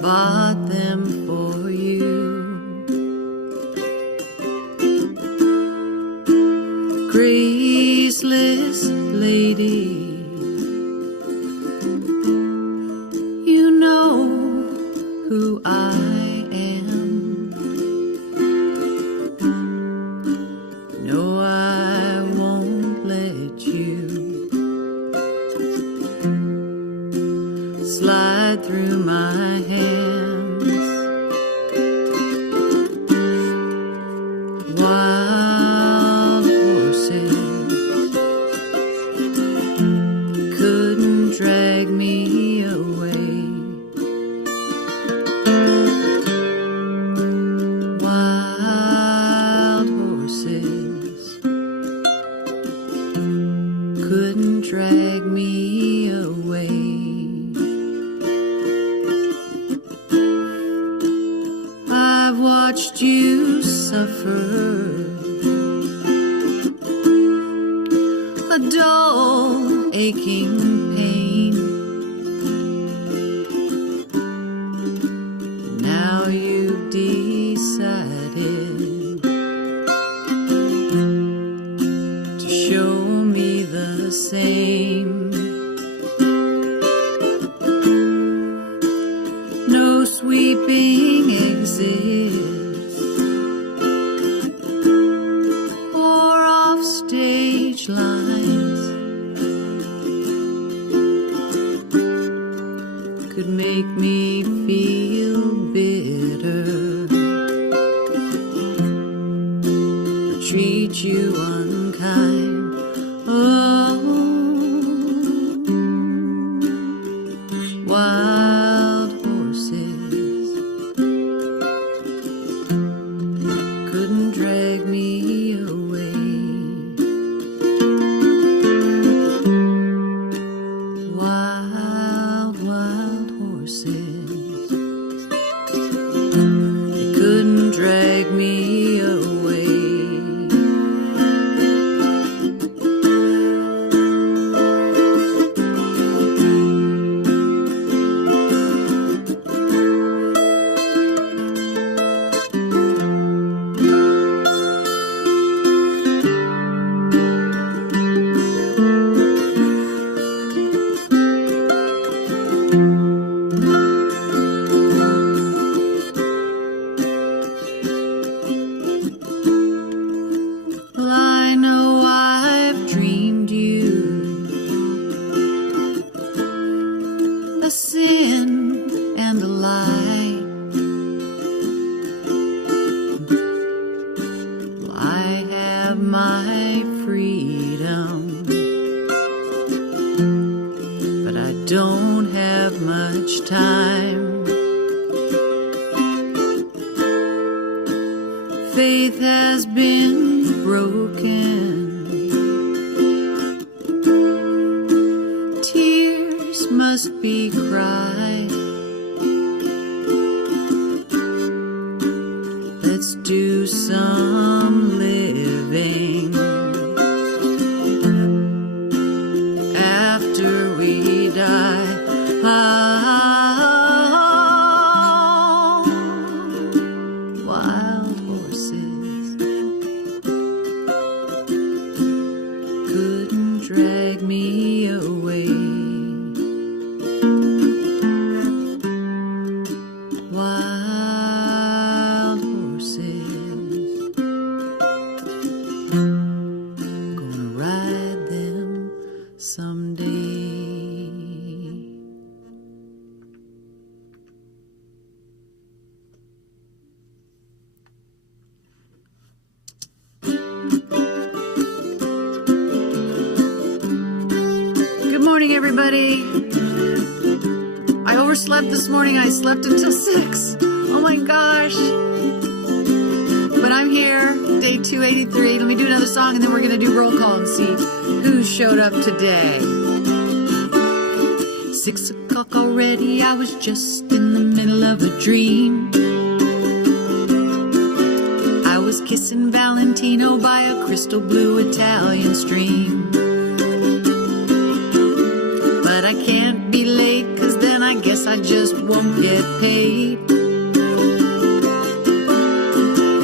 bought them for you. Graceless lady, you know who I am. No, I won't let you slide through my hands. Wild horses couldn't drag me away. Wild horses couldn't drag me away. I've watched you suffer a dull, aching pain. Now you've decided to show me the same. No sweeping exits or off-stage lines could make me feel bitter or treat you unkind. Oh, wild horses couldn't drag me away. Wild, wild horses, they couldn't drag me away. Well, I know I've dreamed you a sin and a lie. Well, I have my freedom, but I don't have much time. Faith has been broken, tears must be cried. Let's do some living after we die. Wild horses couldn't drag me away. Wild horses, gonna ride them someday. Good morning, everybody. I overslept this morning. I slept until 6. Oh my gosh. But I'm here, day 283. Let me do another song and then we're going to do roll call and see who showed up today. 6 o'clock already. I was just in the middle of a dream. I was kissing Valentino by a crystal blue Italian stream. But I can't be late, 'cause then I guess I just won't don't get paid.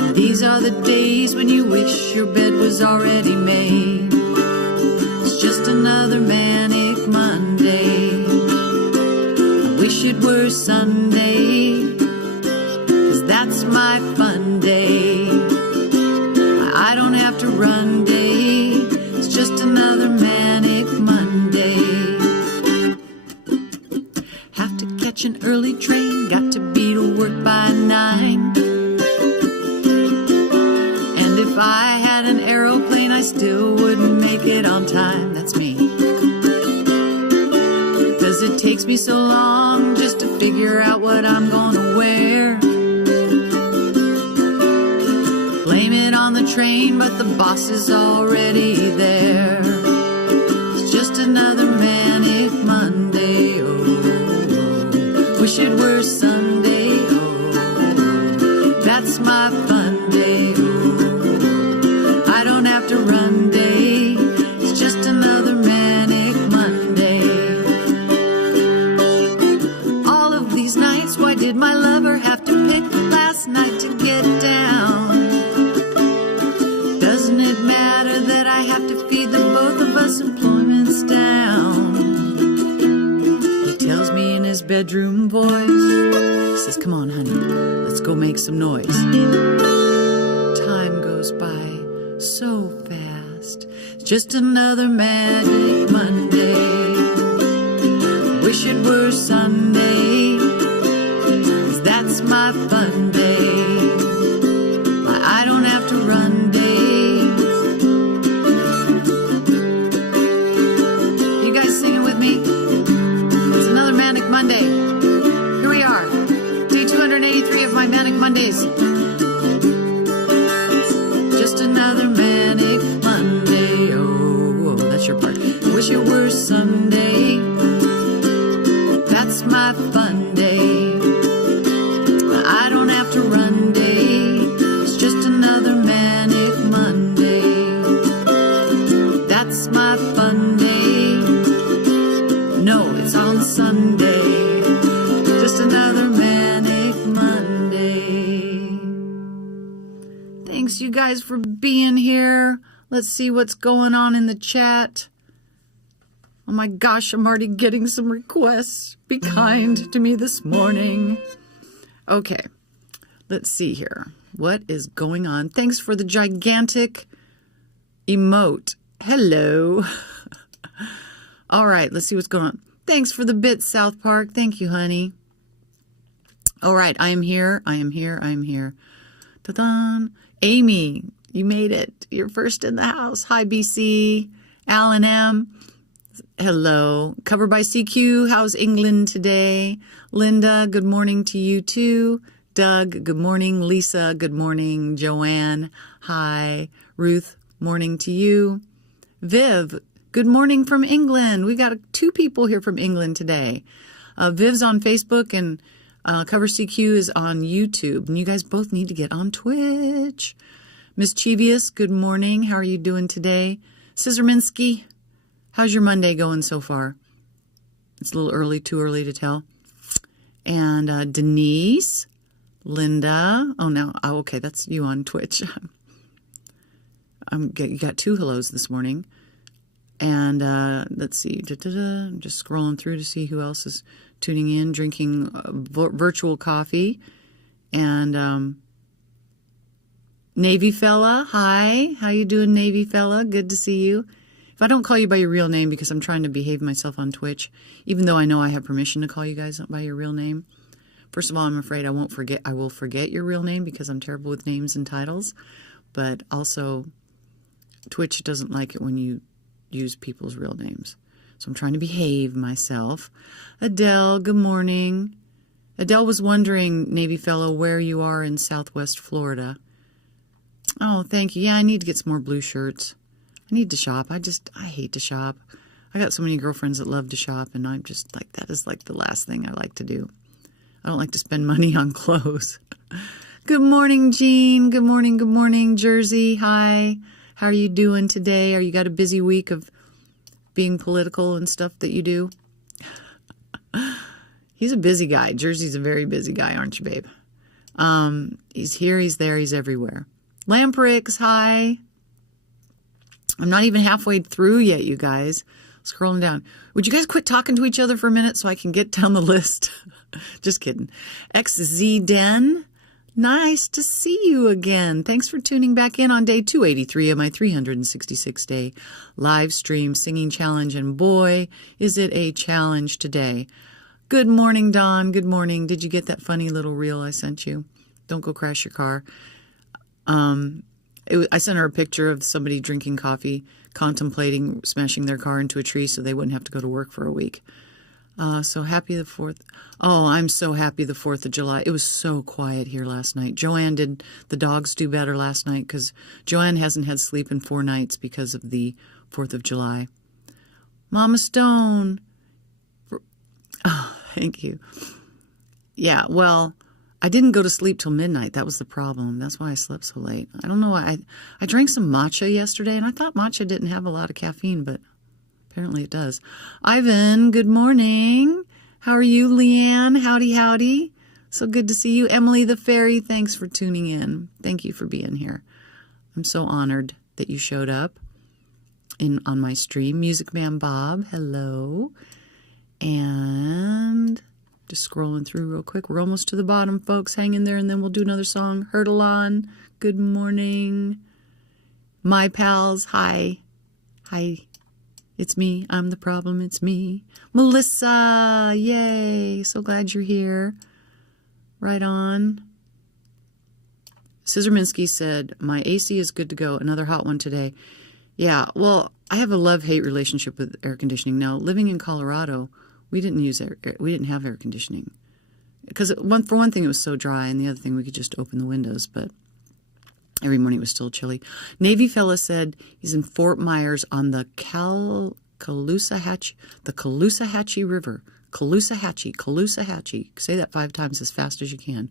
And these are the days when you wish your bed was already made. It's just another manic Monday. I wish it were Sunday, 'cause that's my fun day. I don't have to run day. It's just another manic Monday. Have to catch an early train, got to be to work by 9. And if I had an aeroplane, I still wouldn't make it on time. That's me. 'Cause it takes me so long just to figure out what I'm gonna wear. Blame it on the train, but the boss is already there. It's just another manic Monday. Oh, oh. Wish it were Sunday. Oh, that's my fun day. Oh, I don't have to run day. It's just another manic Monday. All of these nights, why did my lover have to pick last night to get down? Doesn't it matter that I have to feed the both of us? Employment's down. He tells me in his bedroom voice, he says, come on, honey, let's go make some noise. Time goes by so fast. It's just another magic Monday. Wish it were Sunday, 'cause that's my fun day. I don't have to run day. It's another Manic Monday. Here we are. Day 283 of my Manic Mondays. Just another Manic Monday. Oh, oh, that's your part. Wish it were Sunday. That's my fun day. I don't have to run day. It's just another Manic Monday. That's my fun day. No, it's on Sunday. Just another manic Monday. Thanks, you guys, for being here. Let's see what's going on in the chat. Oh my gosh, I'm already getting some requests. Be kind to me this morning. Okay, let's see here. What is going on? Thanks for the gigantic emote. Hello. All right, let's see what's going on. Thanks for the bits, South Park. Thank you, honey. All right, I am here. I am here. I am here. Ta-da! Amy, you made it. You're first in the house. Hi, BC. Alan M. Hello. Covered by CQ. How's England today? Linda, good morning to you too. Doug, good morning. Lisa, good morning. Joanne, hi. Ruth, morning to you. Viv, good morning from England. We got 2 people here from England today. Viv's on Facebook and Cover CQ is on YouTube. And you guys both need to get on Twitch. Mischievous, good morning. How are you doing today? Scissorminsky, how's your Monday going so far? It's a little early, too early to tell. And Denise, Linda. Oh, no. Oh, okay, that's you on Twitch. You got 2 hellos this morning. And let's see, I'm just scrolling through to see who else is tuning in, drinking virtual coffee. And Navy fella, hi, how you doing, Navy fella? Good to see you. If I don't call you by your real name because I'm trying to behave myself on Twitch, even though I know I have permission to call you guys by your real name. First of all, I'm afraid I will forget your real name because I'm terrible with names and titles. But also, Twitch doesn't like it when you use people's real names. So I'm trying to behave myself. Adele, good morning. Adele was wondering, Navy fellow, where you are in Southwest Florida. Oh, thank you. Yeah, I need to get some more blue shirts. I need to shop. I hate to shop. I got so many girlfriends that love to shop, and I'm just like, that is like the last thing I like to do. I don't like to spend money on clothes. Good morning, Jean. Good morning, Jersey. Hi. How are you doing today? Are you got a busy week of being political and stuff that you do? He's a busy guy. Jersey's a very busy guy, aren't you, babe? He's here, he's there, he's everywhere. Lamprix, hi. I'm not even halfway through yet, you guys. Scrolling down. Would you guys quit talking to each other for a minute so I can get down the list? Just kidding. XZDen, nice to see you again. Thanks for tuning back in on day 283 of my 366-day live stream singing challenge. And boy, is it a challenge today. Good morning, Dawn. Good morning. Did you get that funny little reel I sent you? Don't go crash your car. I sent her a picture of somebody drinking coffee, contemplating smashing their car into a tree so they wouldn't have to go to work for a week. So happy the 4th. Oh, I'm so happy the 4th of July. It was so quiet here last night. Joanne did the dogs do better last night because Joanne hasn't had sleep in 4 nights because of the 4th of July. Mama Stone. Oh, thank you. Yeah, well, I didn't go to sleep till midnight. That was the problem. That's why I slept so late. I don't know why. I drank some matcha yesterday, and I thought matcha didn't have a lot of caffeine, but apparently it does. Ivan, good morning. How are you, Leanne? Howdy, howdy. So good to see you. Emily the Fairy, thanks for tuning in. Thank you for being here. I'm so honored that you showed up on my stream. Music Man Bob, hello. And just scrolling through real quick. We're almost to the bottom, folks. Hang in there, and then we'll do another song. Hurdle on. Good morning. My pals, hi. Hi. It's me. I'm the problem. It's me. Melissa, yay. So glad you're here. Right on. Scissorminsky said, my AC is good to go. Another hot one today. Yeah, well, I have a love-hate relationship with air conditioning. Now, living in Colorado, we didn't have air conditioning. Because for one thing, it was so dry, and the other thing, we could just open the windows, but every morning it was still chilly. Navy fella said he's in Fort Myers on the Caloosahatchee River. Caloosahatchee. Say that 5 times as fast as you can.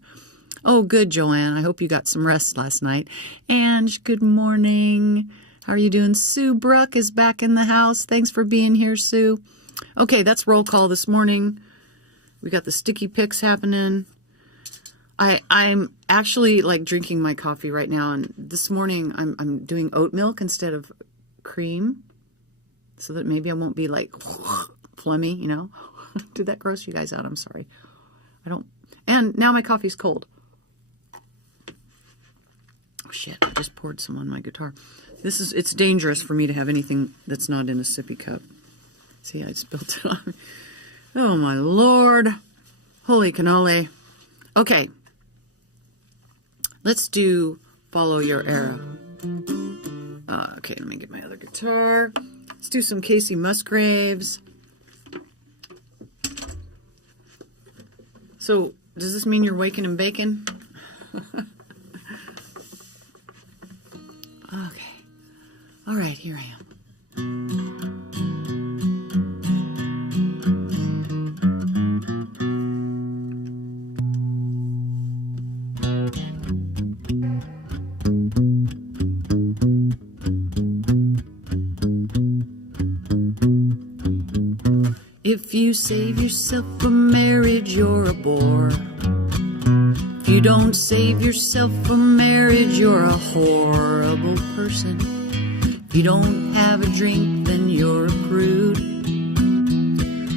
Oh, good, Joanne. I hope you got some rest last night. Ange, good morning. How are you doing? Sue Bruck is back in the house. Thanks for being here, Sue. Okay, that's roll call this morning. We got the sticky picks happening. I'm actually like drinking my coffee right now, and this morning I'm doing oat milk instead of cream, so that maybe I won't be like phlegmy, you know. Did that gross you guys out? I'm sorry. And now my coffee's cold. Oh shit! I just poured some on my guitar. It's dangerous for me to have anything that's not in a sippy cup. See, I spilled it on me. Oh, my Lord. Holy cannoli. Okay. Let's do Follow Your Arrow. Okay, let me get my other guitar. Let's do some Casey Musgraves. So, does this mean you're waking and baking? Okay. All right, here I am. If you save yourself for marriage, you're a bore. If you don't save yourself for marriage, you're a horrible person. If you don't have a drink, then you're a prude.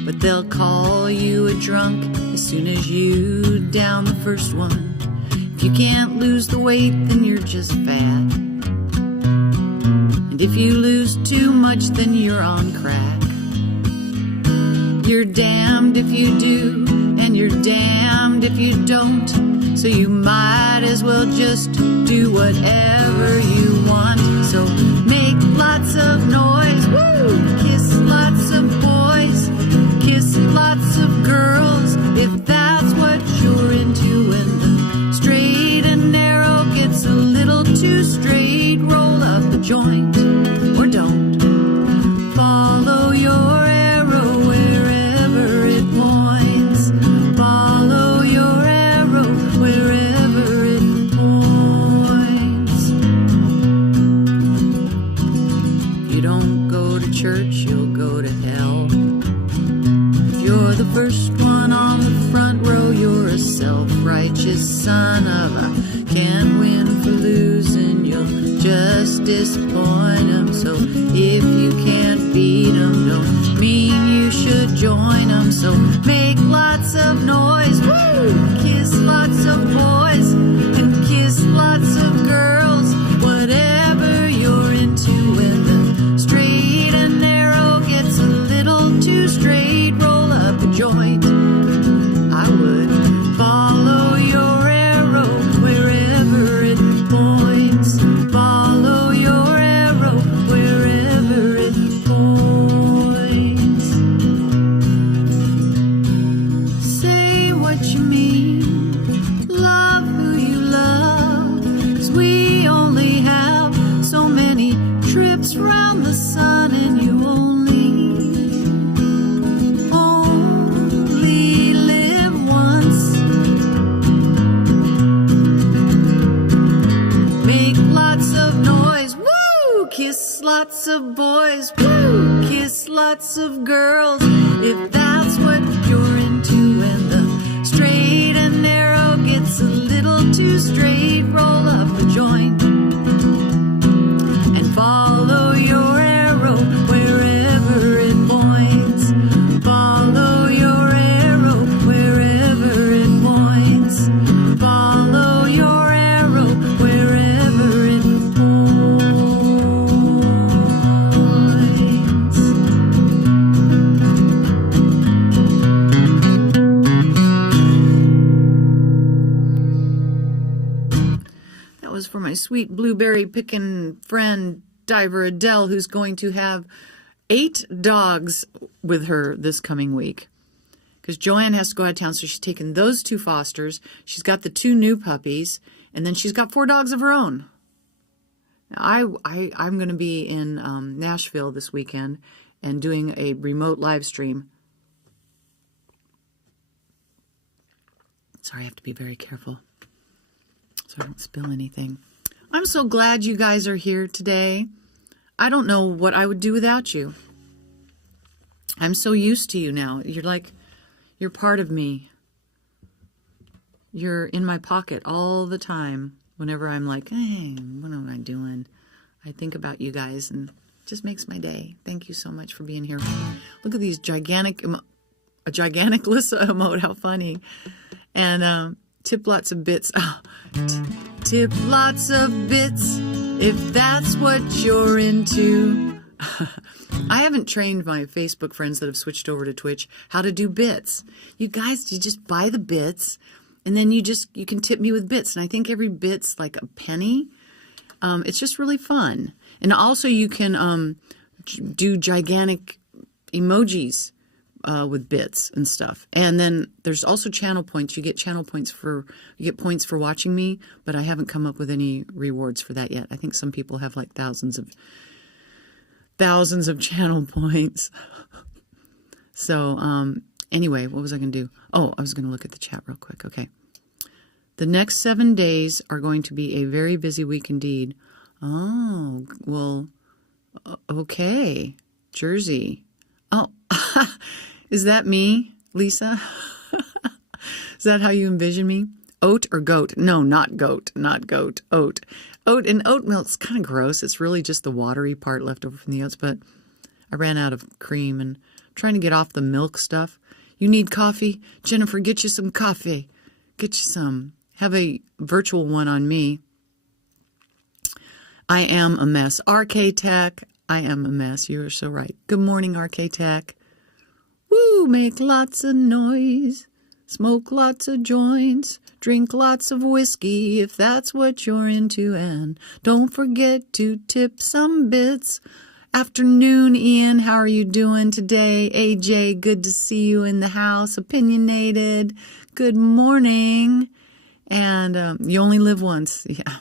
But they'll call you a drunk as soon as you down the first one. If you can't lose the weight, then you're just fat. And if you lose too much, then you're on crack. You're damned if you do, and you're damned if you don't. So you might as well just do whatever you want. So make lots of noise, woo! Kiss lots of boys, kiss lots of girls, if that's what you're into. When the straight and narrow gets a little too straight, roll up a joint, or don't. Follow your arrow wherever it points. Follow your arrow wherever it points. You don't go to church, first one on the front row. You're a self-righteous son of a can't win for losing. You'll just disappoint 'em. So if you can't beat 'em, don't mean you should join 'em. So make lots of noise, woo! Kiss lots of boys and kiss lots of girls. Whatever you're into, when the straight and narrow gets a little too straight, roll up a joint. I would follow your arrow wherever it points. Follow your arrow wherever it points. Say what you mean, love who you love, 'cause we only have so many trips round the sun, and you only live once. Make lots of noise, woo! Kiss lots of boys, woo! Kiss lots of girls, if that's what you're into. And the straight and narrow gets a little too straight, roll up a joint and follow your arrow wherever it points. Follow your arrow wherever it points. Follow your arrow wherever it points. That was for my sweet blueberry picking friend, Diver Adele, who's going to have 8 dogs with her this coming week. Because Joanne has to go out of town, so she's taken those 2 fosters. She's got the 2 new puppies, and then she's got 4 dogs of her own. Now, I'm going to be in Nashville this weekend and doing a remote live stream. Sorry, I have to be very careful so I don't spill anything. I'm so glad you guys are here today. I don't know what I would do without you. I'm so used to you now. You're part of me. You're in my pocket all the time. Whenever I'm like, hey, what am I doing? I think about you guys, and it just makes my day. Thank you so much for being here. Look at these gigantic Lissa emote. How funny. And tip lots of bits. Oh, tip lots of bits if that's what you're into. I haven't trained my Facebook friends that have switched over to Twitch how to do bits. You guys, you just buy the bits, and then you can tip me with bits. And I think every bit's like a penny. It's just really fun. And also you can do gigantic emojis with bits and stuff. And then there's also channel points. You get points for watching me, but I haven't come up with any rewards for that yet. I think some people have like thousands of channel points. So anyway, what was I going to do? Oh, I was going to look at the chat real quick. Okay. The next 7 days are going to be a very busy week indeed. Oh, well, okay. Jersey. Oh, is that me, Lisa? Is that how you envision me? Oat or goat? No, not goat. Not goat. Oat. Oat and oat milk's kind of gross. It's really just the watery part left over from the oats, but I ran out of cream and I'm trying to get off the milk stuff. You need coffee? Jennifer, get you some coffee. Get you some. Have a virtual one on me. I am a mess. RK Tech, I am a mess. You are so right. Good morning, RK Tech. Woo, make lots of noise. Smoke lots of joints. Drink lots of whiskey if that's what you're into. And don't forget to tip some bits. Afternoon, Ian. How are you doing today? AJ, good to see you in the house. Opinionated. Good morning. And you only live once. Yeah.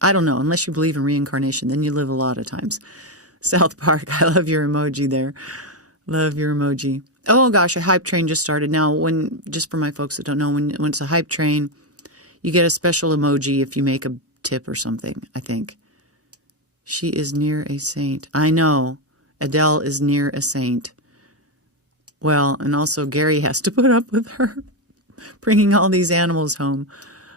I don't know. Unless you believe in reincarnation, then you live a lot of times. South Park, I love your emoji there. Love your emoji. Oh gosh, a hype train just started. Now, just for my folks that don't know, when it's a hype train, you get a special emoji if you make a tip or something, I think. She is near a saint. I know. Adele is near a saint. Well, and also Gary has to put up with her bringing all these animals home.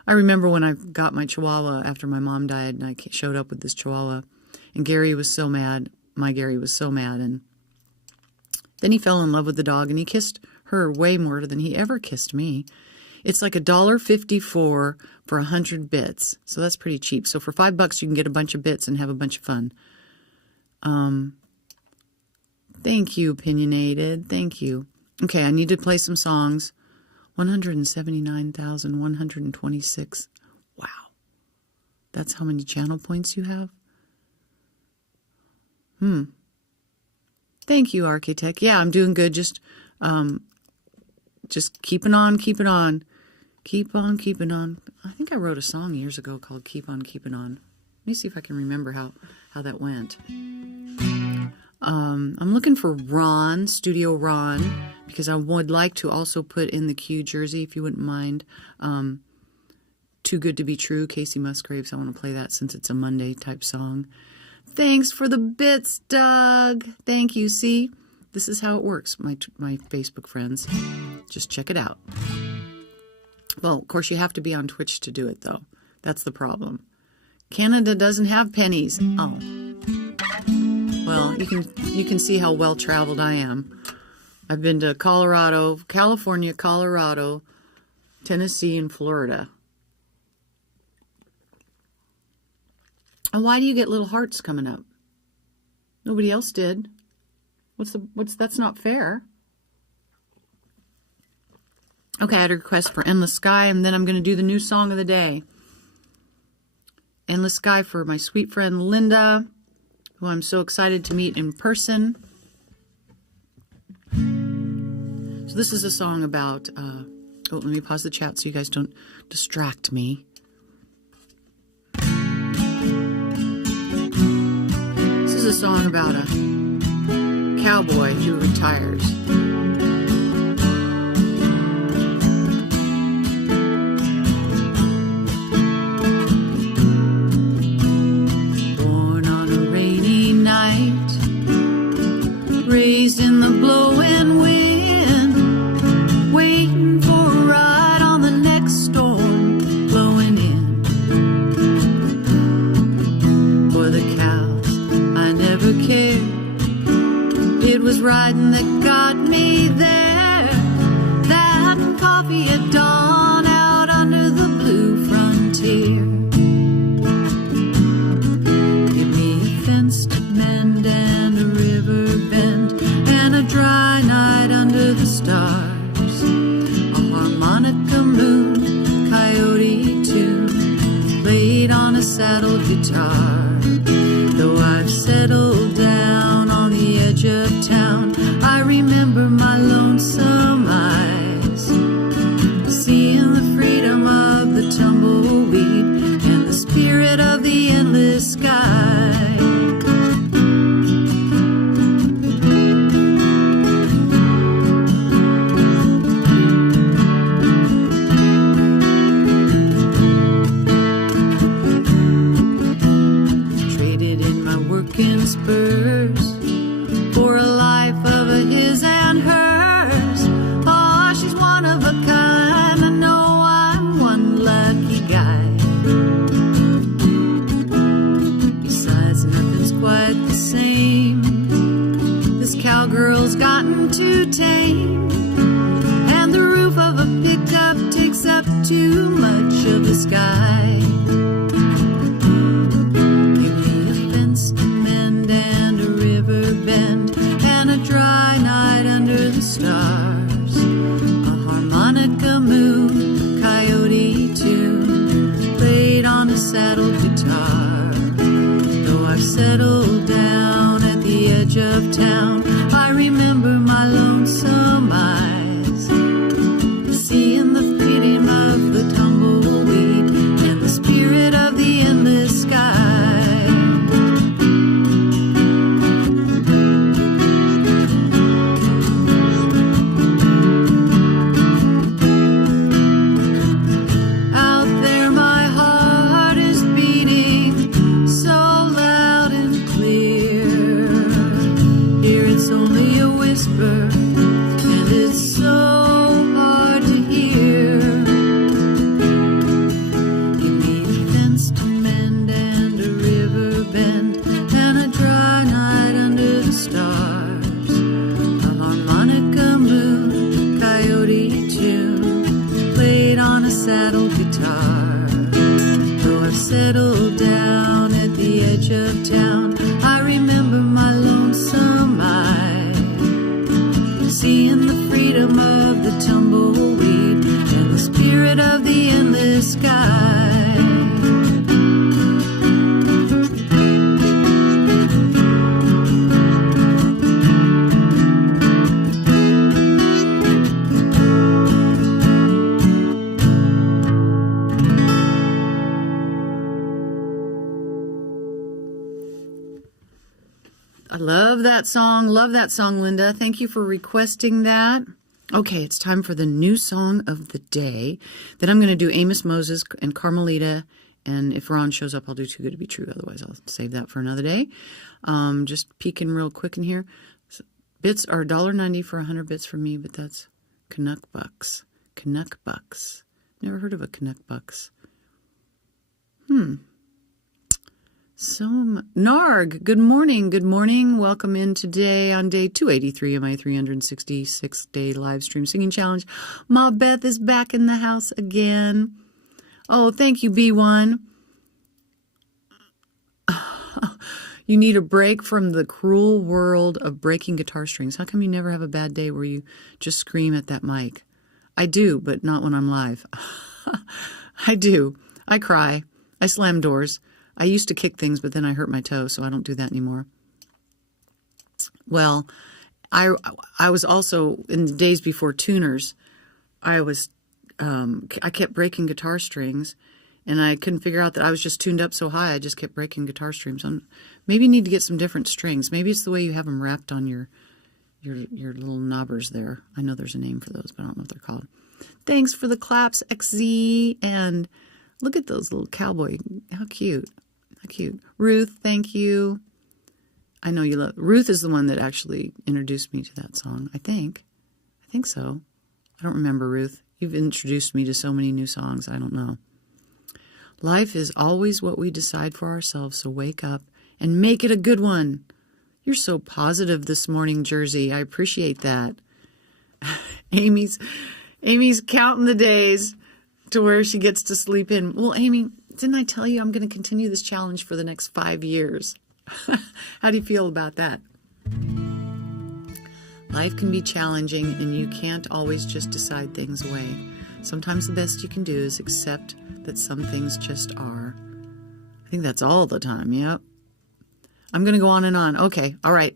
I remember when I got my Chihuahua after my mom died, and I showed up with this Chihuahua, and Gary was so mad. My Gary was so mad, and then he fell in love with the dog, and he kissed her way more than he ever kissed me. It's like $1.54 for 100 bits, so that's pretty cheap. So for $5, you can get a bunch of bits and have a bunch of fun. Thank you, Opinionated. Thank you. Okay, I need to play some songs. 179,126. Wow. That's how many channel points you have? Thank you, Architect. Yeah, I'm doing good. Just keeping on, keeping on. Keep on keeping on. I think I wrote a song years ago called Keep On Keeping On. Let me see if I can remember how that went. I'm looking for Ron, Studio Ron, because I would like to also put in the queue Jersey, if you wouldn't mind. Too Good to Be True, Casey Musgraves. I want to play that since it's a Monday type song. Thanks for the bits, Doug. Thank you. See, this is how it works, my Facebook friends. Just check it out. Well, of course, you have to be on Twitch to do it, though. That's the problem. Canada doesn't have pennies. Oh. Well, you can see how well traveled I am. I've been to Colorado, California, Colorado, Tennessee, and Florida. And why do you get little hearts coming up? Nobody else did. That's not fair. Okay, I had a request for Endless Sky, and then I'm going to do the new song of the day. Endless Sky for my sweet friend Linda, who I'm so excited to meet in person. So this is a song about, let me pause the chat so you guys don't distract me. This is a song about a cowboy who retires. Raised in the blowing wind, waiting for a ride on the next storm blowing in. For the cows, I never cared. It was riding that got me there. That and coffee at dawn out under the blue frontier. Give me a fence to mend and a river bend and a dry night under the stars. A harmonica moon, coyote tune played on a saddle guitar. Though I've settled down on the edge of town, I remember my lonesome eyes, seeing the freedom of the tumbleweed and the spirit of the endless sky. Spurs for a life of a his and hers. Oh, she's one of a kind. I know I'm one lucky guy. Besides, nothing's quite the same. This cowgirl's gotten too tame, and the roof of a pickup takes up too much of the sky. Bend and a dry night under the stars. A harmonica moon, coyote tune played on a saddle guitar. Though I've settled down at the edge of town, I remember my lonesome eyes, seeing the freedom of the tumbleweed and the spirit of the endless sky. Here love that song. Love that song, Linda. Thank you for requesting that. Okay, it's time for the new song of the day. Then I'm going to do Amos Moses and Carmelita. And if Ron shows up, I'll do Too Good to Be True. Otherwise, I'll save that for another day. Just peeking real quick in here. So, bits are $1.90 for 100 bits from me, but that's Canuck Bucks. Canuck Bucks. Never heard of a Canuck Bucks. So, Narg, good morning. Good morning. Welcome in today on day 283 of my 366-day live stream singing challenge. Ma Beth is back in the house again. Oh, thank you, B1. You need a break from the cruel world of breaking guitar strings. How come you never have a bad day where you just scream at that mic? I do, but not when I'm live. I do. I cry. I slam doors. I used to kick things, but then I hurt my toe, so I don't do that anymore. Well, I was also, in the days before tuners, I kept breaking guitar strings, and I couldn't figure out that I was just tuned up so high, I just kept breaking guitar strings. Maybe you need to get some different strings. Maybe it's the way you have them wrapped on your little knobbers there. I know there's a name for those, but I don't know what they're called. Thanks for the claps, XZ, and look at those little cowboy. How cute. How cute. Ruth, thank you. I know you love... Ruth is the one that actually introduced me to that song, I think. I think so. I don't remember, Ruth. You've introduced me to so many new songs, I don't know. Life is always what we decide for ourselves, so wake up and make it a good one. You're so positive this morning, Jersey. I appreciate that. Amy's counting the days to where she gets to sleep in. Well, Amy, didn't I tell you I'm going to continue this challenge for the next 5 years? How do you feel about that? Life can be challenging, and you can't always just decide things away. Sometimes the best you can do is accept that some things just are. I think that's all the time, yep. I'm going to go on and on. Okay, all right.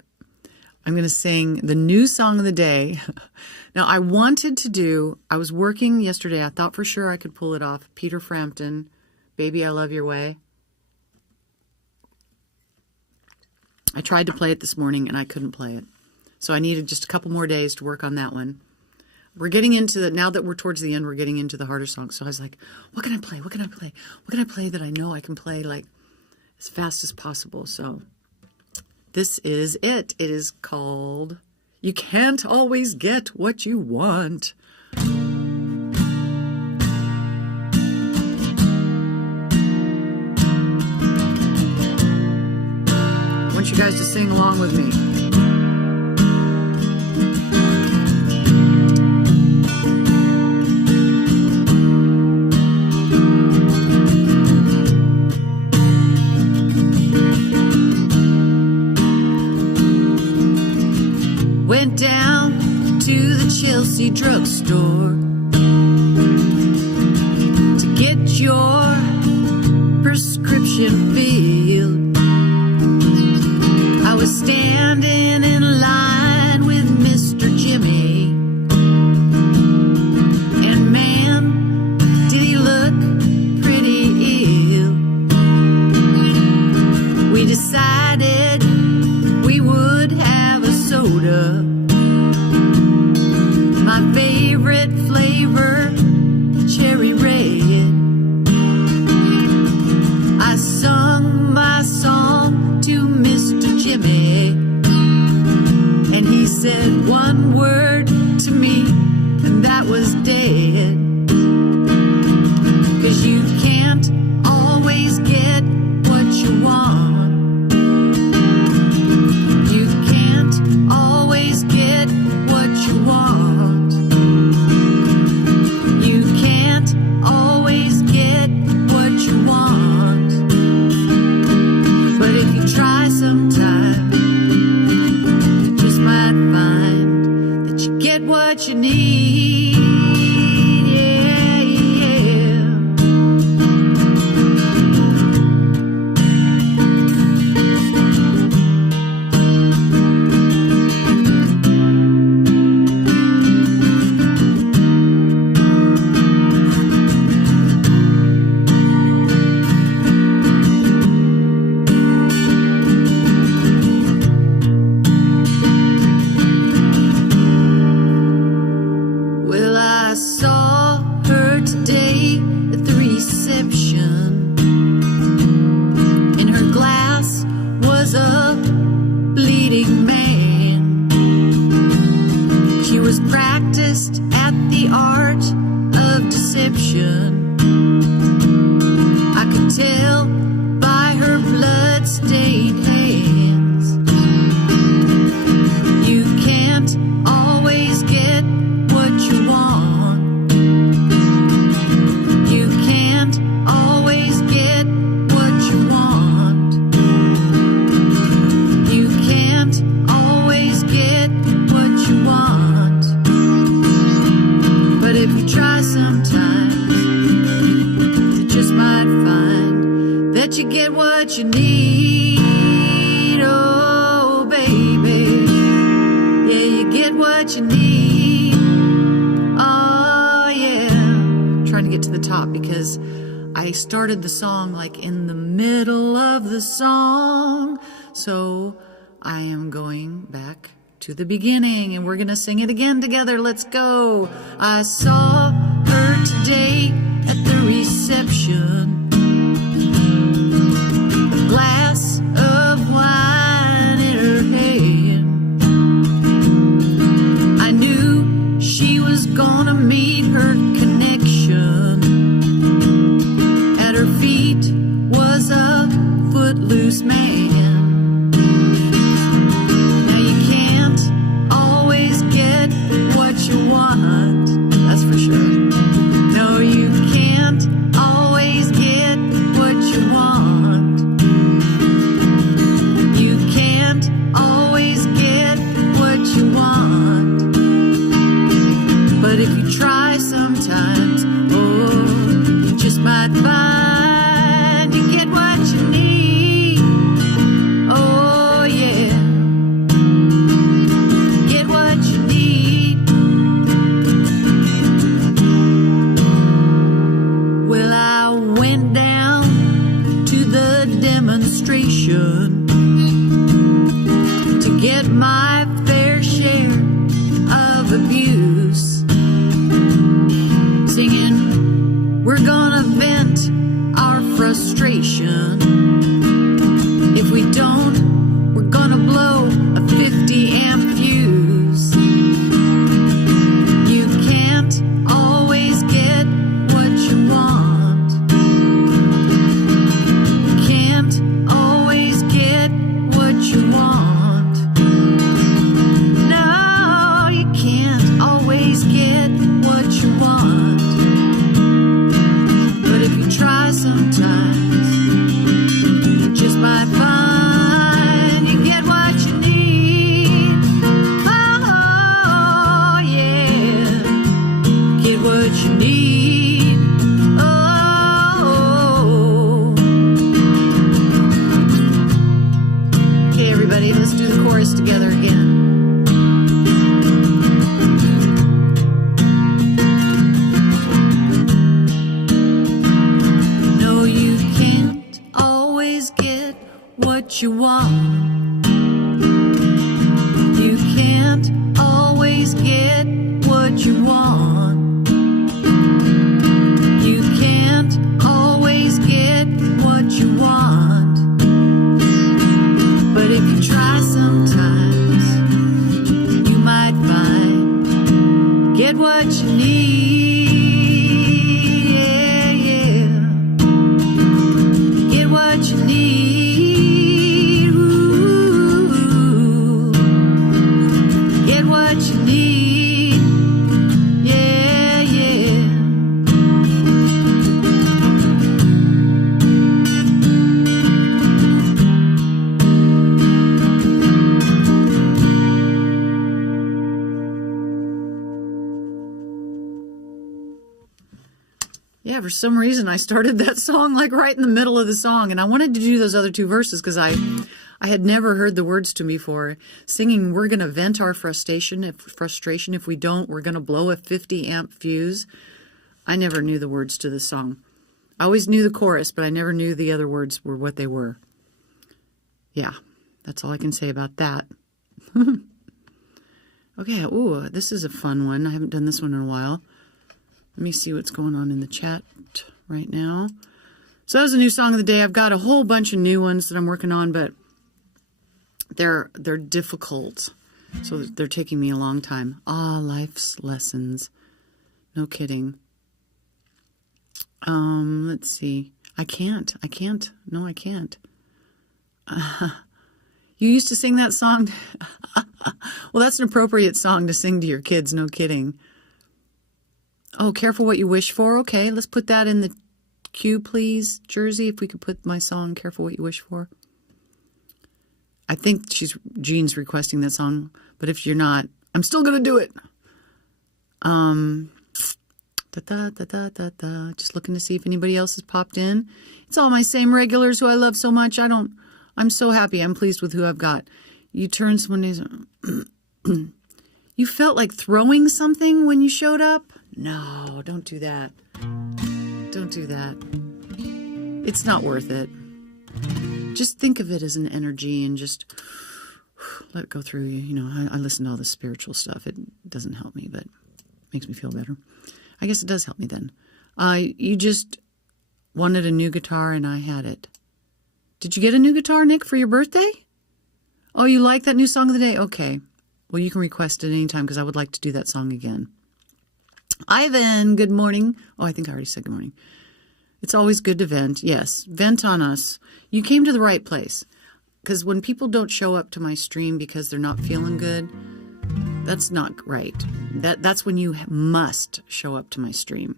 I'm going to sing the new song of the day. Now, I was working yesterday. I thought for sure I could pull it off. Peter Frampton, Baby, I Love Your Way. I tried to play it this morning, and I couldn't play it. So I needed just a couple more days to work on that one. We're getting into now that we're towards the end, we're getting into the harder songs. So I was like, what can I play? What can I play? What can I play that I know I can play like as fast as possible? So this is it. It is called You Can't Always Get What You Want. I want you guys to sing along with me. Went down to the Chelsea drugstore to get your prescription filled. I was standing in line with Mr. Jimmy, and man, did he look pretty ill. We decided we would have a soda. My favorite flavor, cherry red. I sung my song to Mr. Jimmy, and he said one word to me, and that was dead. 'Cause you can't always get what you want. You can't always get what you want. You can't always get what you want. But if you try sometime, you just might find reception. I could tell by her blood-stained hands. You can't always get what you want. You can't always get what you want. You can't always get what you want. But if you try sometimes, you just might find that you get what you need. Oh, baby, yeah, you get what you need. Oh, yeah. I'm trying to get to the top because I started the song like in the middle of the song. So I am going back to the beginning and we're going to sing it again together. Let's go. I saw her today at the reception. A glass of wine in her hand. I knew she was gonna meet her connection. At her feet was a footloose man. Now you can't always get what you want, that's for sure. No, you can't always get what you want. You can't always get what you want. But if you try sometimes, oh, you just might find you get what you need. Oh, yeah. Get what you need. Well, I went down to the demonstration to get my fair share of abuse. Singing, we're gonna vent our frustration. If we don't, we're gonna blow a 50-amp fuse. You can't always get what you want. You can't always get what you want. No, you can't always get what you want. But if you try sometimes, you just might find you get what you need. Oh, yeah. Get what you need. Oh. Okay, everybody, let's do the chorus together again. No, you can't always get what you want. You can't always get what you want. You can't always get what you want. But if you try sometimes, you might find get what you need. Yeah, yeah. Get what you need. Ooh. Get what you need. Yeah, yeah. Yeah, for some reason I started that song like right in the middle of the song, and I wanted to do those other two verses because I had never heard the words to me before. Singing, we're going to vent our frustration. If we don't, we're going to blow a 50-amp fuse. I never knew the words to the song. I always knew the chorus, but I never knew the other words were what they were. Yeah, that's all I can say about that. Okay, ooh, this is a fun one. I haven't done this one in a while. Let me see what's going on in the chat right now. So that was a new song of the day. I've got a whole bunch of new ones that I'm working on, but they're difficult. So they're taking me a long time. Ah, life's lessons. No kidding. Let's see. I can't. No, I can't. You used to sing that song? Well, that's an appropriate song to sing to your kids, no kidding. Oh, careful what you wish for. Okay, let's put that in the queue, please, Jersey, if we could put my song, Careful What You Wish For. I think Jean's requesting that song, but if you're not, I'm still going to do it. Just looking to see if anybody else has popped in. It's all my same regulars who I love so much. I'm so happy. I'm pleased with who I've got. You turned someone's... You felt like throwing something when you showed up? No, don't do that. Don't do that. It's not worth it. Just think of it as an energy and just let it go through you. You know, I listen to all this spiritual stuff. It doesn't help me, but it makes me feel better. I guess it does help me then. You just wanted a new guitar and I had it. Did you get a new guitar, Nick, for your birthday? Oh, you like that new song of the day? Okay. Well, you can request it anytime because I would like to do that song again. Ivan, good morning. Oh, I think I already said good morning. It's always good to vent. Yes, vent on us. You came to the right place. Because when people don't show up to my stream because they're not feeling good, that's not right. That's when you must show up to my stream.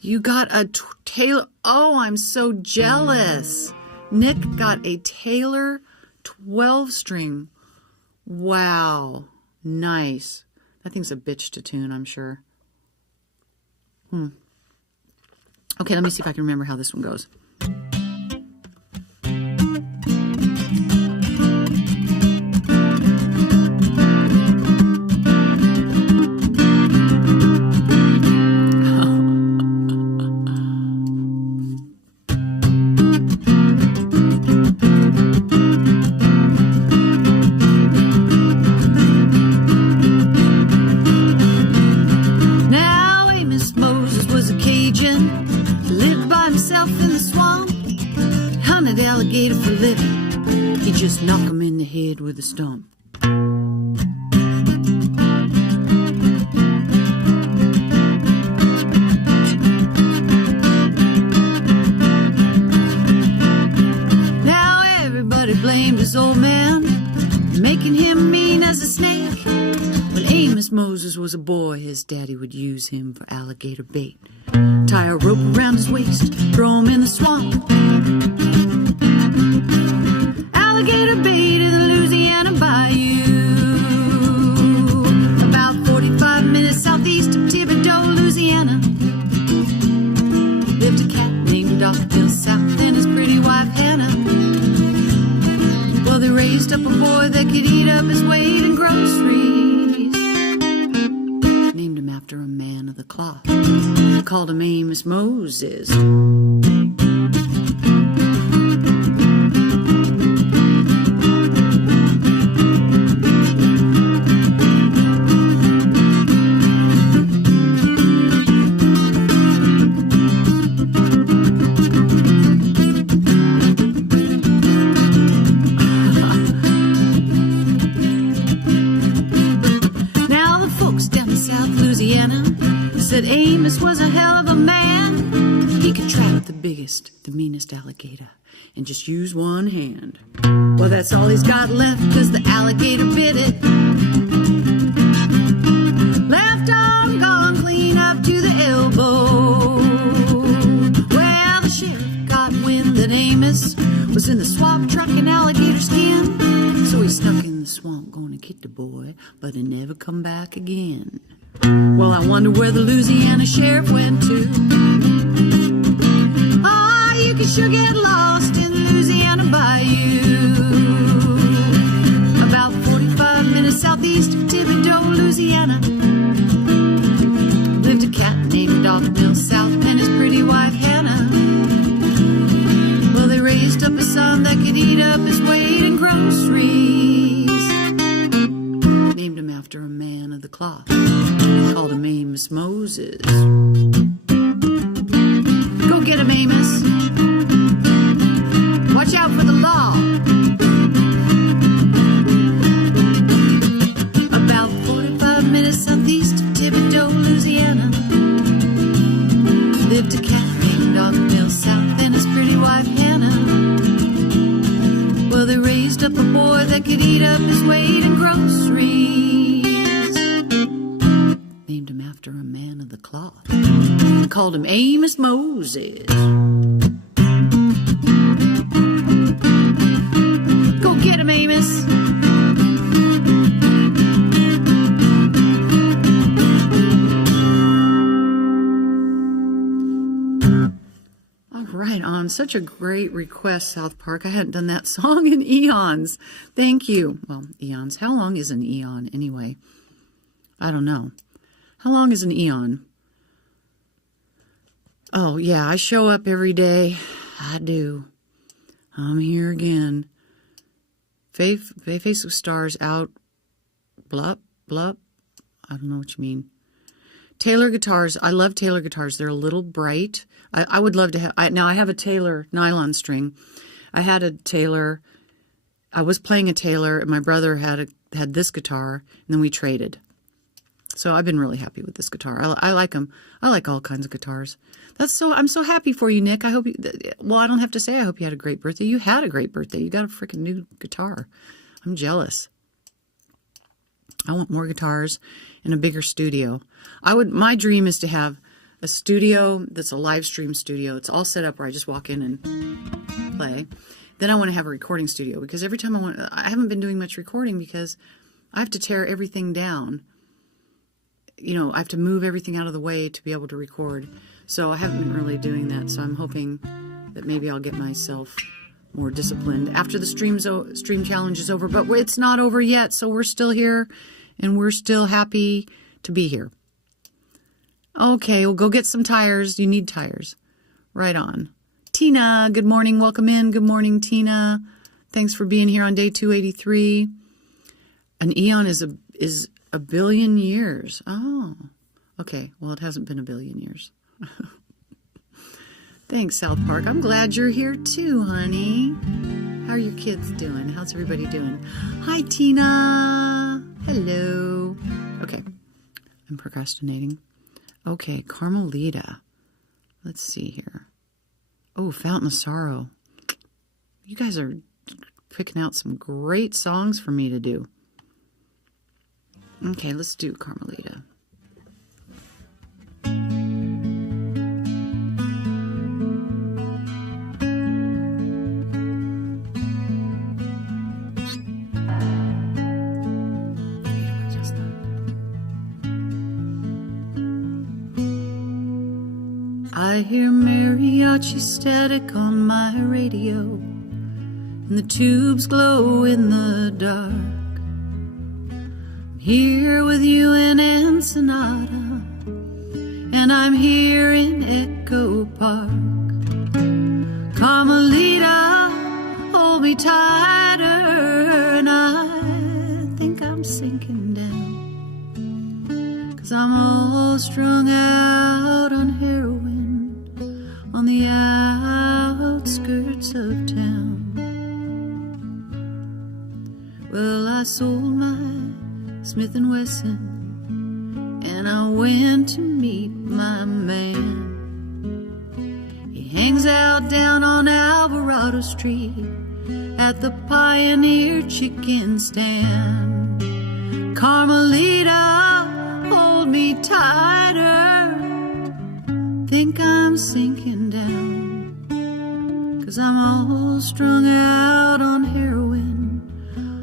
You got a Taylor. Oh, I'm so jealous. Nick got a Taylor 12-string. Wow. Nice. That thing's a bitch to tune, I'm sure. Okay, let me see if I can remember how this one goes. Knock him in the head with a stump. Now everybody blamed his old man, making him mean as a snake. When Amos Moses was a boy, his daddy would use him for alligator bait. Tie a rope around his waist, throw him in the swamp. Alligator bait in the Louisiana bayou. About 45 minutes southeast of Thibodaux, Louisiana, lived a cat named Doc Bill South and his pretty wife Hannah. Well, they raised up a boy that could eat up his weight in groceries. Named him after a man of the cloth. Called him Amos Moses. Said Amos was a hell of a man. He could trap the biggest, the meanest alligator and just use one hand. Well, that's all he's got left because the alligator bit it. Left arm gone clean up to the elbow. Well, the sheriff got wind that Amos was in the swamp trucking alligator skin. So he snuck in the swamp going to get the boy, but he never come back again. Well, I wonder where the Louisiana sheriff went to. Ah, you can sure get lost in the Louisiana bayou. About 45 minutes southeast of Thibodaux, Louisiana, lived a cat named Doc Bill South and his pretty wife Hannah. Well, they raised up a son that could eat up his weight in groceries. Named him after a man of the cloth. Called him Amos Moses. Go get him, Amos. Watch out for the law. About 45 minutes southeast of Thibodaux, Louisiana, lived a cat that could eat up his weight in groceries. Named him after a man of the cloth. Called him Amos Moses. Go get him, Amos. Right on. Such a great request, South Park. I hadn't done that song in eons. Thank you. Well, eons. How long is an eon anyway? I don't know. How long is an eon? Oh, yeah. I show up every day. I do. I'm here again. Face of Stars out. Blup, blup. I don't know what you mean. Taylor guitars. I love Taylor guitars. They're a little bright. I would love to have... now, I have a Taylor nylon string. I had a Taylor... I was playing a Taylor, and my brother had this guitar, and then we traded. So I've been really happy with this guitar. I like them. I like all kinds of guitars. I'm so happy for you, Nick. I hope you... Well, I don't have to say I hope you had a great birthday. You had a great birthday. You got a freaking new guitar. I'm jealous. I want more guitars and a bigger studio. My dream is to have a studio that's a live stream studio. It's all set up where I just walk in and play. Then I want to have a recording studio, because every time I haven't been doing much recording because I have to tear everything down. You know, I have to move everything out of the way to be able to record. So I haven't been really doing that. So I'm hoping that maybe I'll get myself more disciplined after the stream challenge is over. But it's not over yet, so we're still here, and we're still happy to be here. Okay, we'll go get some tires. You need tires. Right on. Tina, good morning. Welcome in. Good morning, Tina. Thanks for being here on day 283. An eon is a billion years. Oh, okay. Well, it hasn't been a billion years. Thanks, South Park. I'm glad you're here too, honey. How are your kids doing? How's everybody doing? Hi, Tina. Hello. Okay. I'm procrastinating. Okay, Carmelita. Let's see here. Oh, Fountain of Sorrow. You guys are picking out some great songs for me to do. Okay, let's do Carmelita. I hear mariachi static on my radio, and the tubes glow in the dark. I'm here with you in Ensenada, and I'm here in Echo Park. Carmelita, hold me tighter, and I think I'm sinking down, 'cause I'm all strung out on heroin on the outskirts of town. Well, I sold my Smith & Wesson, and I went to meet my man. He hangs out down on Alvarado Street at the Pioneer Chicken Stand. Carmelita, hold me tighter, think I'm sinking down, 'cause I'm all strung out on heroin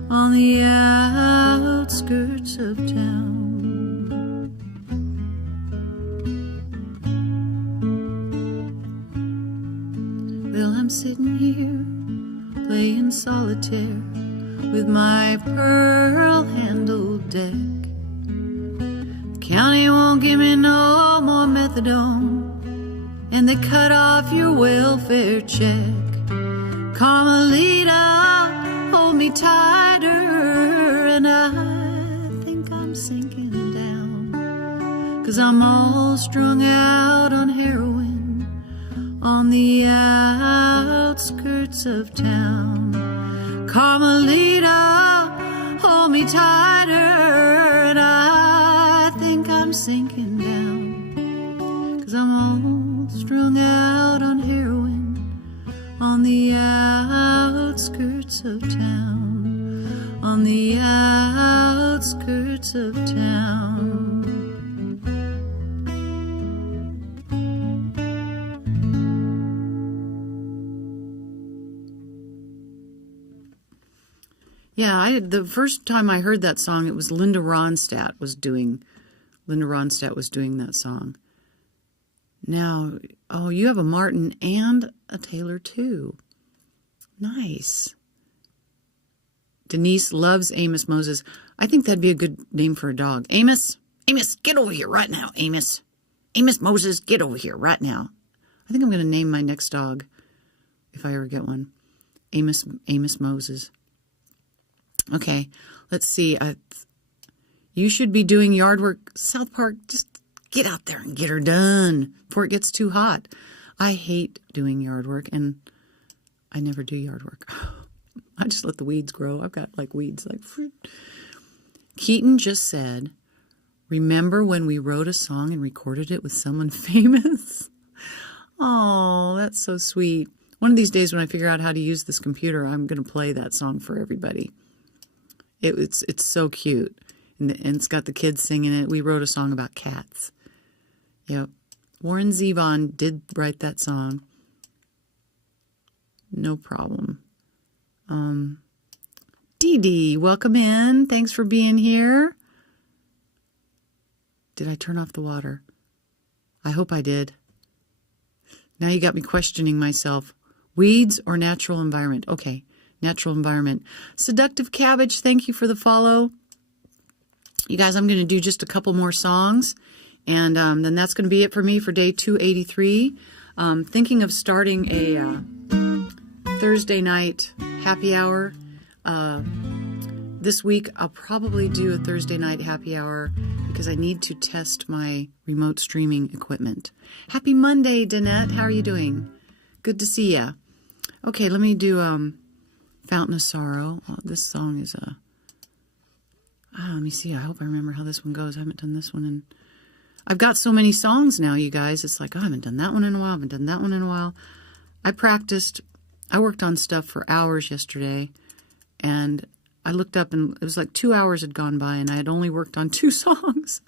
on the outskirts of town. Well, I'm sitting here playing solitaire with my pearl-handled deck. The county won't give me no more methadone, and they cut off your welfare check. Carmelita, hold me tighter, and I think I'm sinking down, 'cause I'm all strung out on heroin on the outskirts of town. Carmelita, hold me tighter, and I think I'm sinking down, 'cause I'm all strung out on heroin on the outskirts of town. Yeah, the first time I heard that song, it was Linda Ronstadt was doing that song. Now, oh, you have a Martin and a Taylor too. Nice. Denise loves Amos Moses. I think that'd be a good name for a dog. Amos, get over here right now, Amos. Amos Moses, get over here right now. I think I'm going to name my next dog, if I ever get one, Amos Moses. Okay, let's see. You should be doing yard work. South Park, just get out there and get her done before it gets too hot. I hate doing yard work, and I never do yard work. I just let the weeds grow. I've got like weeds like fruit. Keaton just said, remember when we wrote a song and recorded it with someone famous? Oh, that's so sweet. One of these days when I figure out how to use this computer, I'm going to play that song for everybody. It's so cute. And it's got the kids singing it. We wrote a song about cats. Yep. Warren Zevon did write that song. No problem. Dee Dee, welcome in. Thanks for being here. Did I turn off the water? I hope I did. Now you got me questioning myself. Weeds or natural environment? Okay, natural environment. Seductive Cabbage, thank you for the follow. You guys, I'm going to do just a couple more songs, and then that's going to be it for me for day 283. Thinking of starting a Thursday night happy hour. This week, I'll probably do a Thursday night happy hour because I need to test my remote streaming equipment. Happy Monday, Danette. How are you doing? Good to see ya. Okay, let me do Fountain of Sorrow. Oh, this song is let me see. I hope I remember how this one goes. I haven't done this one in... I've got so many songs now, you guys. It's like, oh, I haven't done that one in a while. I haven't done that one in a while. I worked on stuff for hours yesterday, and I looked up, and it was like 2 hours had gone by, and I had only worked on 2 songs.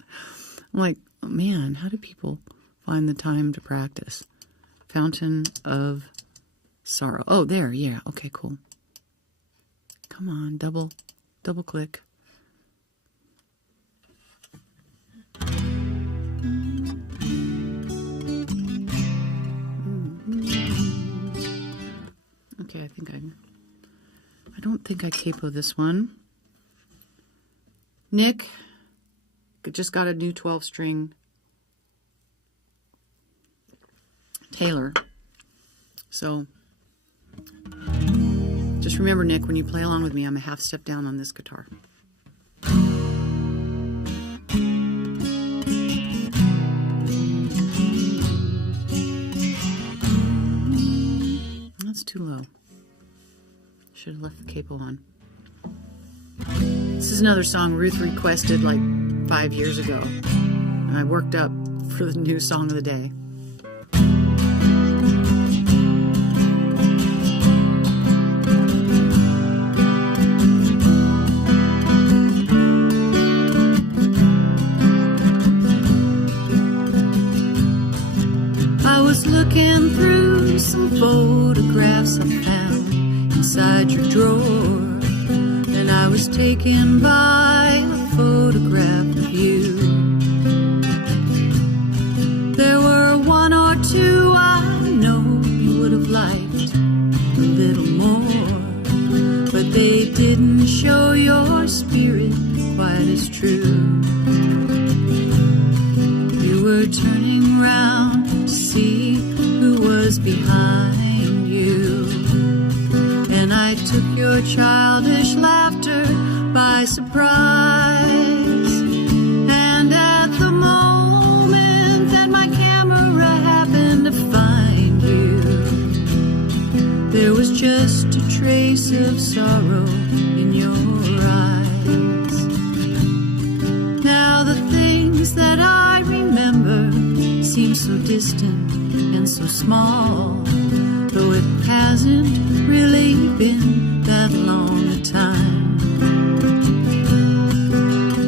I'm like, oh, man, how do people find the time to practice? Fountain of Sorrow. Oh, there, yeah. Okay, cool. Come on, double click. Okay, I don't think I capo this one. Nick just got a new 12-string Taylor. So just remember, Nick, when you play along with me, I'm a half step down on this guitar. That's too low. Should have left the capo on. This is another song Ruth requested like 5 years ago, and I worked up for the new song of the day. I was looking through some photographs I found inside your drawer, and I was taken by a photograph of you. There were 1 or 2 I know you would have liked a little more, but they didn't show your spirit quite as true. You were turning round to see who was behind you, and I took your childish laughter by surprise. And at the moment that my camera happened to find you, there was just a trace of sorrow in your eyes. Now the things that I remember seem so distant and so small, though it hasn't really been that long a time.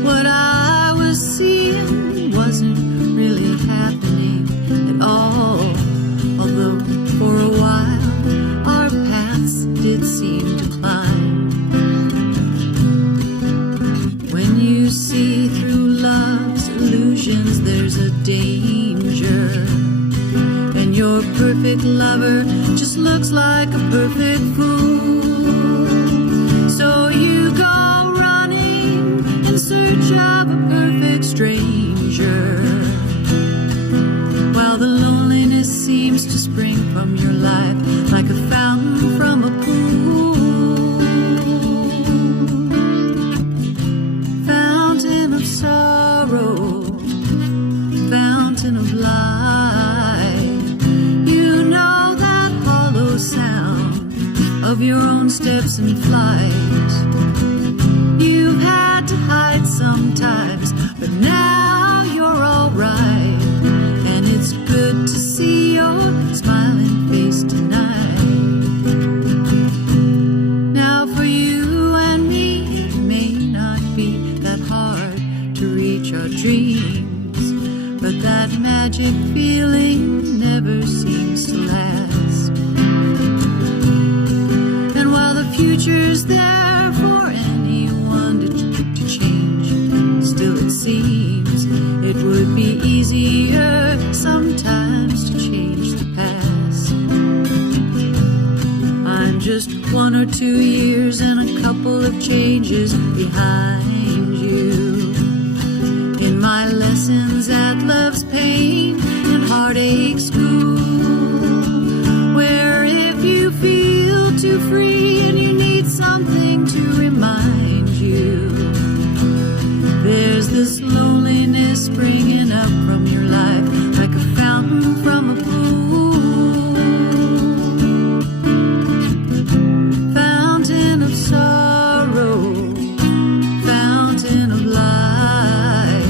What I was seeing wasn't really happening at all, although for a while our paths did seem to climb. Your perfect lover just looks like a perfect fool. So you go running in search of a perfect stranger, while the loneliness seems to spring from your life like a fountain from a pool. Fountain of sorrow, fountain of light. You know that hollow sound of your own steps in flight. You've had to hide sometimes, but now you're alright. And it's good to see your smiling face tonight. Now for you and me, it may not be that hard to reach our dreams, but that magic feeling never seems to last. And while the future's there for anyone to change, still it seems it would be easier sometimes to change the past. I'm just 1 or 2 years and a couple of changes behind you in my lessons at love's pain and heartache school, where if you feel too free and you need something to remind you, there's this loneliness springing up from your life like a fountain from a pool. Fountain of sorrow, fountain of light.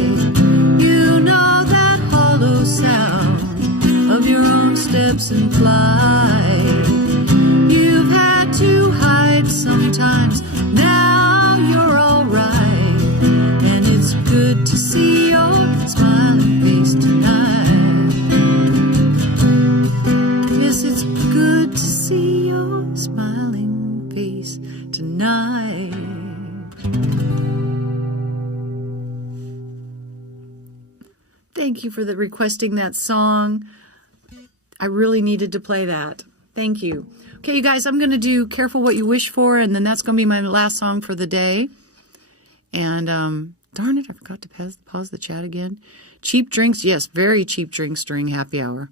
You know that hollow sound of your own steps in flight. You've had to hide sometimes, now you're alright. And it's good to see your smiling face tonight. Yes, it's good to see your smiling face tonight. Thank you for requesting that song. I really needed to play that. Thank you. Okay, you guys, I'm going to do Careful What You Wish For, and then that's going to be my last song for the day. And, darn it, I forgot to pause the chat again. Cheap drinks, yes, very cheap drinks during happy hour.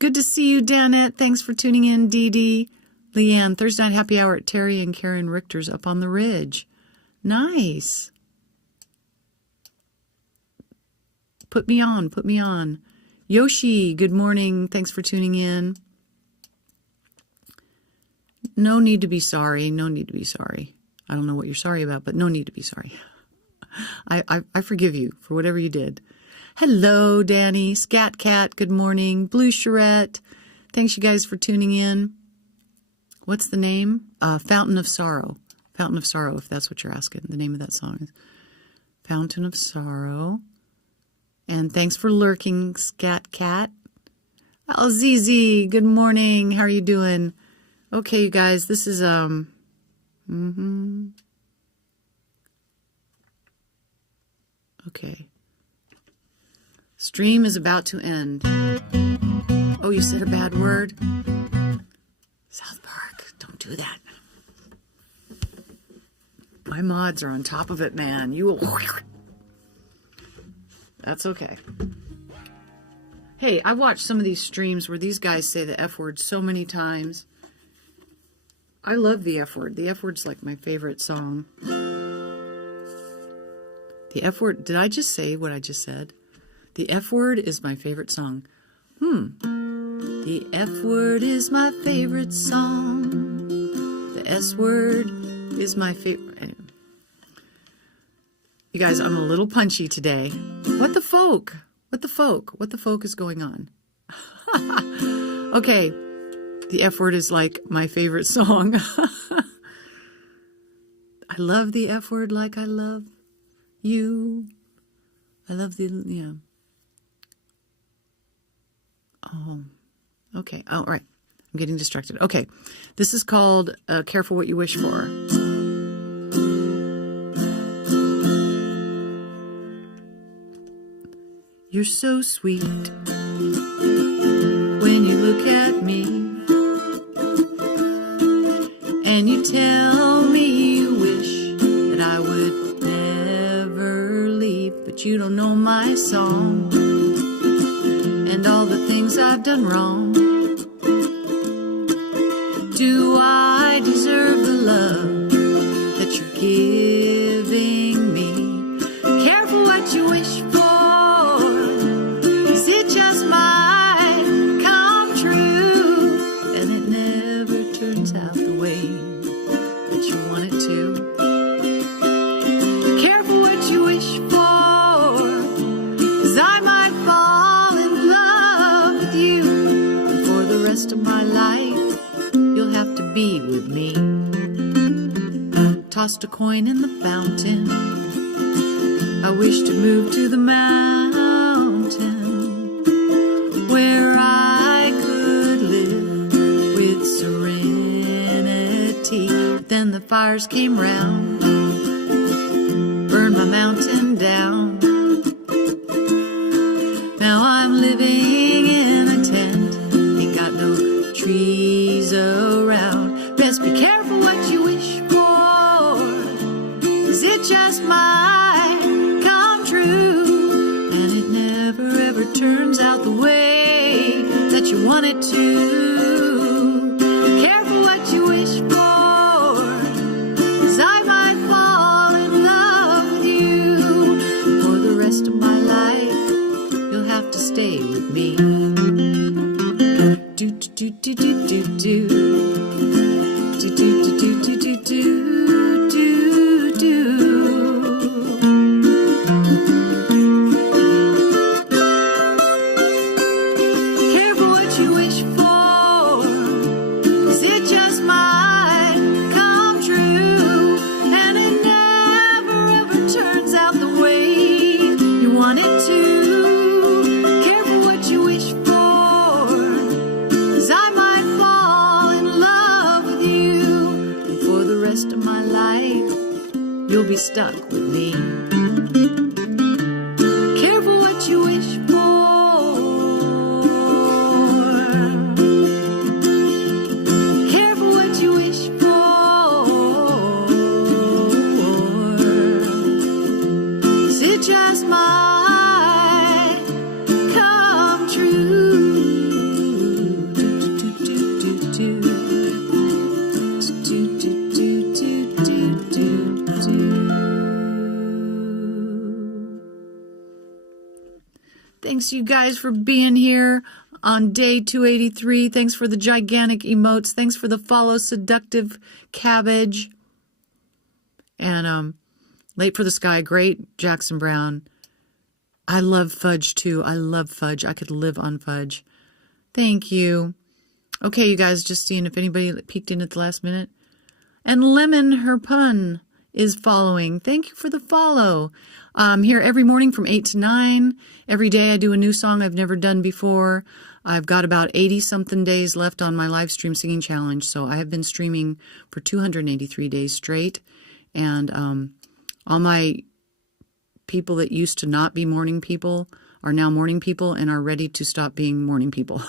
Good to see you, Danette. Thanks for tuning in, Dee Dee. Leanne, Thursday night happy hour at Terry and Karen Richter's up on the ridge. Nice. Put me on, put me on. Yoshi, good morning. Thanks for tuning in. No need to be sorry. No need to be sorry. I don't know what you're sorry about, but no need to be sorry. I forgive you for whatever you did. Hello, Danny. Scat Cat, good morning. Blue Charette, thanks you guys for tuning in. What's the name? Fountain of Sorrow. Fountain of Sorrow, if that's what you're asking. The name of that song is Fountain of Sorrow. And thanks for lurking, Scat Cat. Oh, ZZ, good morning. How are you doing? Okay, you guys, this is, okay. Stream is about to end. Oh, you said a bad word? South Park, don't do that. My mods are on top of it, man. You will... That's okay. Hey, I watched some of these streams where these guys say the F word so many times. I love the F word. The F word's like my favorite song. The F word, did I just say what I just said? The F word is my favorite song. The F word is my favorite song. The S word is my favorite. Anyway. You guys, I'm a little punchy today. What the folk? What the folk? What the folk is going on? Okay. The F word is like my favorite song. I love the F word like I love you. I love the, yeah. Oh, okay. Oh, all right. I'm getting distracted. Okay. This is called Careful What You Wish For. You're so sweet. look at me and you tell me you wish that I would never leave, but you don't know my song and all the things I've done wrong. Do I deserve the love that you're giving me? Careful what you wish for, 'cause it just might come true, and it never turns out the way that you want it to. Careful what you wish for, 'cause I might fall in love with you, and for the rest of my life you'll have to be with me. Tossed a coin in the fountain, I wish to move to the mountain where I could live with serenity. But then the fires came round, burned my mountain down. Now I'm living in a tent, ain't got no trees around. Best be careful what you wish for, 'cause it just might come true, and it never ever turns out the way that you want it to. Careful what you wish for, 'cause I might fall in love with you. For the rest of my life you'll have to stay with me. Do do do do do do do do do do do do do do do. Careful what you wish for, 'cause it just might come true, and it never ever turns out the way you want it to. Careful what you wish for, 'cause I might fall in love with you, and for the rest of my life you'll be stuck with me. Careful what you wish for. Careful what you wish for, 'cause it just might come true. Thanks you guys for being here on day 283. Thanks for the gigantic emotes. Thanks for the follow, Seductive Cabbage. And Late for the Sky, great, Jackson Brown. I love fudge too. I love fudge. I could live on fudge. Thank you. Okay, you guys, just seeing if anybody peeked in at the last minute. And Lemon, her pun, is following. Thank you for the follow. I'm here every morning from 8 to 9. Every day I do a new song I've never done before. I've got about 80-something days left on my live stream singing challenge, so I have been streaming for 283 days straight. And all my people that used to not be morning people are now morning people and are ready to stop being morning people.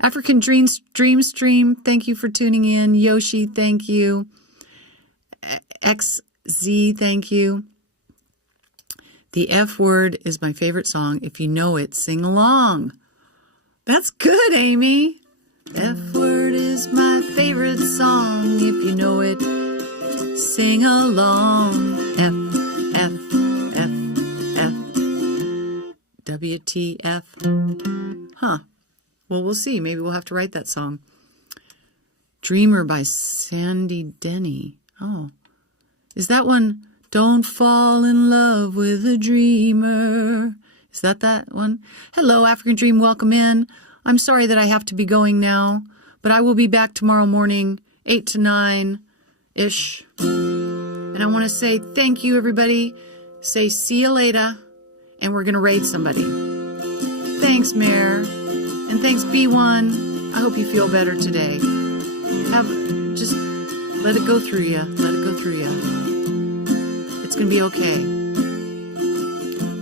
African Dream Stream, thank you for tuning in. Yoshi, thank you. XZ, thank you. The F Word is my favorite song. If you know it, sing along. That's good, Amy. F Word is my favorite song. If you know it, sing along. F, F, F, F. WTF. Huh. Well, we'll see. Maybe we'll have to write that song. Dreamer by Sandy Denny. Oh. Is that one? Don't fall in love with a dreamer. Is that one? Hello, African Dream. Welcome in. I'm sorry that I have to be going now, but I will be back tomorrow morning, 8 to 9-ish. And I want to say thank you, everybody. Say see you later, and we're going to raid somebody. Thanks, Mare. And thanks, B1. I hope you feel better today. Just let it go through you. Let it go through you. It's going to be okay.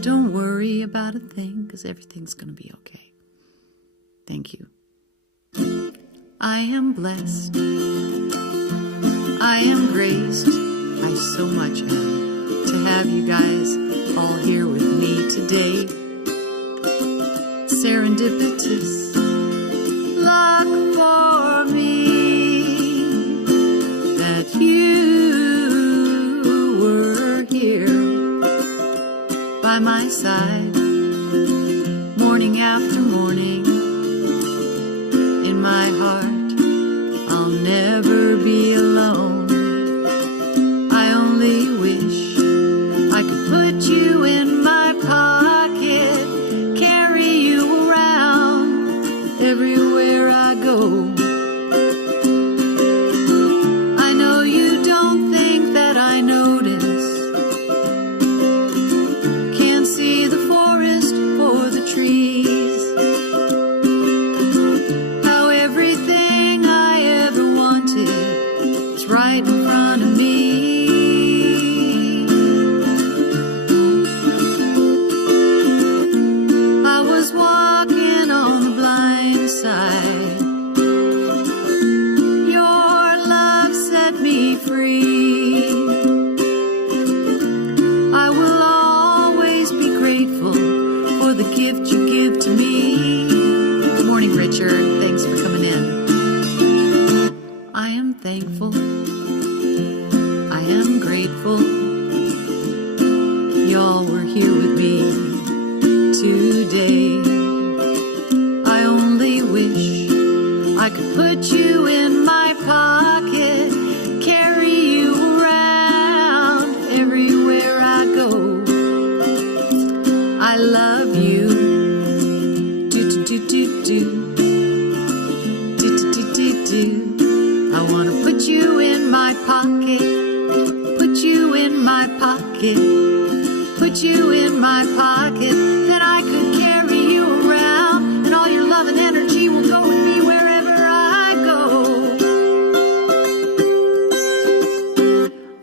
Don't worry about a thing, because everything's going to be okay. Thank you. I am blessed. I am graced. I so much am to have you guys all here with me today. Serendipitous luck for me that you were here by my side, morning after morning. In my heart, I'll never be alone. I only wish I could put you in my pocket, carry you around everywhere I go. I know you don't think that I notice, can't see the forest for the trees, how everything I ever wanted is right in front of me. I was walking on the blind side, your love set me free. I will always be grateful for the gift you give to me. Good morning, Richard. Thanks for coming in. I am thankful. I am grateful. Y'all were here with me today. I only wish I could put you in my pocket, carry you around everywhere I go. I love you. Do do do do do. Do do do do do. I wanna put you in my pocket. Put you in my pocket. Put you in my pocket. Then I could carry you around, and all your love and energy will go with me wherever I go.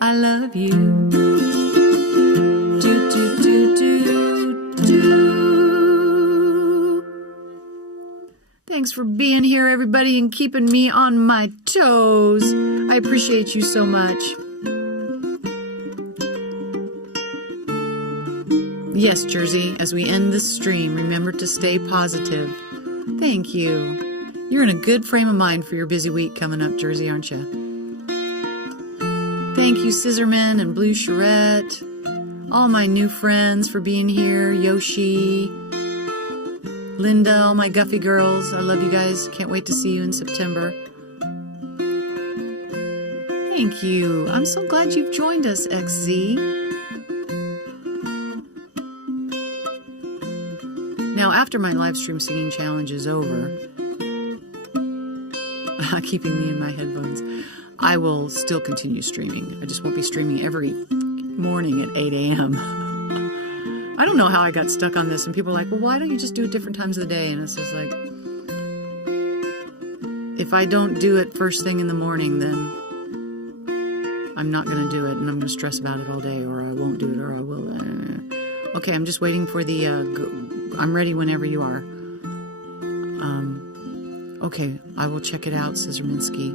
I love you. Do do do do do. Thanks for being here, everybody, and keeping me on my toes. I appreciate you so much. Yes, Jersey, as we end this stream, remember to stay positive. Thank you. You're in a good frame of mind for your busy week coming up, Jersey, aren't you? Thank you, Scissorman and Blue Charette. All my new friends for being here. Yoshi, Linda, all my Guffey girls. I love you guys. Can't wait to see you in September. Thank you. I'm so glad you've joined us, XZ. Now, after my live stream singing challenge is over, keeping me in my headphones, I will still continue streaming. I just won't be streaming every morning at 8 a.m. I don't know how I got stuck on this, and people are like, well, why don't you just do it different times of the day? And it's just like, if I don't do it first thing in the morning, then I'm not going to do it, and I'm going to stress about it all day, or I won't do it, or I will. Okay, I'm just waiting for the, I'm ready whenever you are. Okay, I will check it out, Scissorminsky.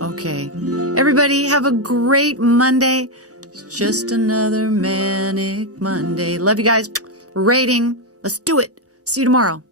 Okay. Everybody, have a great Monday. It's just another manic Monday. Love you guys. Rating. Let's do it. See you tomorrow.